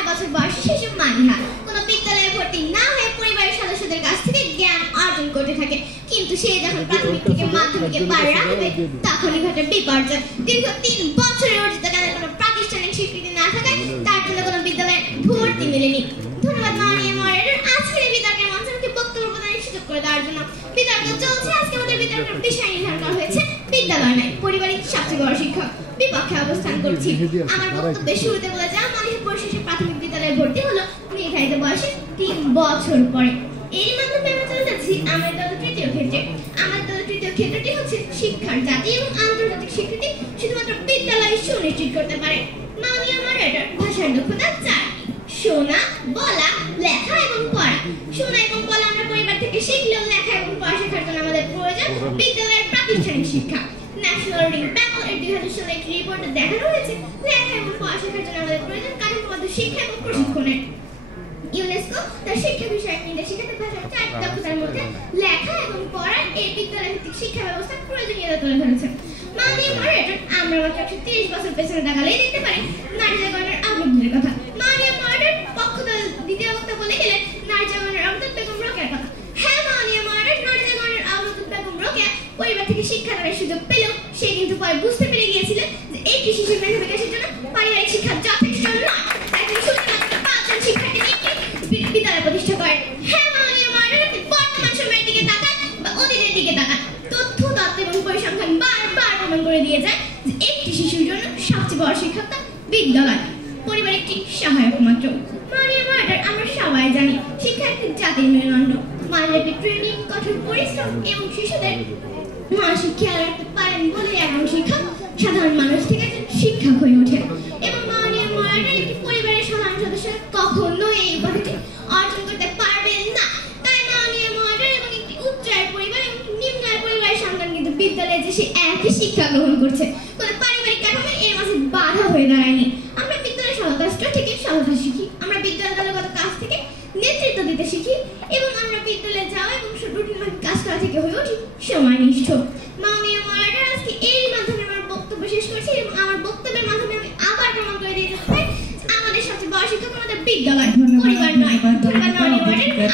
6 বছর বয়সে শিশু মানিহা কোনো বিদ্যালয়ে ভর্তি না হয়ে পরিবারের সদস্যদের কাছ থেকে জ্ঞান অর্জন করতে থাকে। কিন্তু সে যখন প্রাথমিক থেকে মাধ্যমিকে পা রাখবে তখনই ঘটে বিপর্যয়। দীর্ঘ 3 বছরের অর্জিত জ্ঞানের কোনো প্রাতিষ্ঠানিক স্বীকৃতি না থাকায় তার জন্য কোনো বিদ্যালয়ে ভর্তি মেলেনি। ধন্যবাদ মাননীয় মডারেটর আজকের এই বিতর্কের মঞ্চে আমাকে বক্তব্য প্রদানের সুযোগ করে দেওয়ার জন্য। বিতর্ক চলছে, আজকে আমাদের বিতর্কের বিষয় নির্ধারণ করা হয়েছে বিদ্যালয় নয়, পরিবারই সবচেয়ে বড় শিক্ষক। বিপক্ষে অবস্থান করছি। আমার বক্তব্যের শুরুতে বলে যাওয়া মানিহা পরিশেষে প্রাথমিক বিদ্যালয়ে ভর্তি হলো নির্ধারিত বয়সে 3 বছর পরে। এর মাধ্যমে আমরা চলে যাচ্ছি আমার দল তৃতীয় ক্ষেত্রে। আমার দল তৃতীয় ক্ষেত্রটি হচ্ছে শিক্ষার জাতীয় এবং আন্তর্জাতিক স্বীকৃতি শুধুমাত্র বিদ্যালয় সুনিশ্চিত করতে পারে। মাননীয় মডারেটর ভাষার দক্ষতা 4টি: শোনা, বলা, লেখা এবং পড়া। শোনা এবং বলা আমরা পরিবার থেকে শিখলেও লেখা এবং পড়া শেখার জন্য আমাদের প্রয়োজন বিদ্যালয়ের প্রাতিষ্ঠানিক শিক্ষা। ন্যাশনাল রিডিং প্যানেল এর 2000 সালে একটি রিপোর্টে দেখানো হয়েছে লেখা এবং পড়া শেখার জন্য আমাদের প্রয়োজন কাঠামোগত শিক্ষা এবং প্রশিক্ষণের। ইউনেস্কো তার শিক্ষা বিষয়ক নির্দেশিকাতে ভাষার 4টি দক্ষতার মধ্যে লেখা এবং পড়ার এই বিদ্যালয় ভিত্তিক শিক্ষা ব্যবস্থার প্রয়োজনীয়তা তুলে ধরেছে। মাননীয় মডারেটর আমরা মাত্র 130 বছর পেছনে তাকালেই দেখতে পারি নারী জাগরণের আগ্রহের কথা। মাননীয় মডারেটর পক্ষদল দ্বিতীয় বক্তা বলে গেলেন নারী জাগরণের অগ্রদূত বেগম রোকেয়ার কথা। হ্যাঁ মাননীয় মডারেটর, নারী জাগরণের অগ্রদূত বেগম রোকেয়া পরিবার থেকে শিক্ষাদানের সুযোগ পেলেও সে কিন্তু পরে বুঝতে পেরে গিয়েছিলেন যে একটি শিশুর মেধা বিকাশের জন্য পারিবারিক শিক্ষা যথেষ্ট নয়। তাই তিনি শুধুমাত্র 5 জন শিক্ষার্থী নিয়ে বিদ্যালয় প্রতিষ্ঠা করেন। হ্যাঁ মাননীয় মডারেটর, বর্তমান সময়ের দিকে তাকান বা অতীতের দিকে তাকান, তথ্য তত্ত্ব এবং পরিসংখ্যান বারবার প্রমাণ করে দিয়ে যায় যে একটি শিশুর জন্য সবচেয়ে বড় শিক্ষক বিদ্যালয়, পরিবার একটি সহায়ক মাত্র। মাননীয় মডারেটর, আমরা সবাই জানি শিক্ষা একটি জাতির মেরুদণ্ড। মাননীয় ট্রেনিং, কঠোর পরিশ্রম এবং শিশুদের মানসিক খেয়াল রাখতে পারেন বলে একজন শিক্ষক সাধারণ মানুষ থেকে শিক্ষক হয়ে ওঠে। এবং মাননীয় মডারেটর, একটি পরিবারের সাধারণ সদস্যরা কখনোই এই উপাধিটি অর্জন করতে পারবেন না। তাই মাননীয় মডারেটর এবং একটি উচ্চ আয়ের পরিবার এবং নিম্ন আয়ের পরিবারের সন্তান কিন্তু বিদ্যালয়ে যে সে একই শিক্ষা গ্রহণ করছে, কোনো পারিবারিক কাঠামো এর মাঝে বাধা হয়ে দাঁড়ায়নি। আমরা বিদ্যালয়ের সদস্য থেকে সততা শিখি, আমরা বিদ্যালয়গত কাজ থেকে নেতৃত্ব দিতে শিখি এবং আমরা বিদ্যালয়ে যাওয়া এবং রুটিনভাবে কাজ করা থেকে হয়ে উঠি সময়নিষ্ঠ। মাননীয় মডারেটর, আজকে এর মাধ্যমে আমার বক্তব্য শেষ করছি এবং আমার বক্তব্যের মাধ্যমে আমি আবার প্রমাণ করে দিতে চাই আমাদের সবচেয়ে বড় শিক্ষক আমাদের বিদ্যালয়, পরিবার নয়। ধন্যবাদ মাননীয় মডারেটর।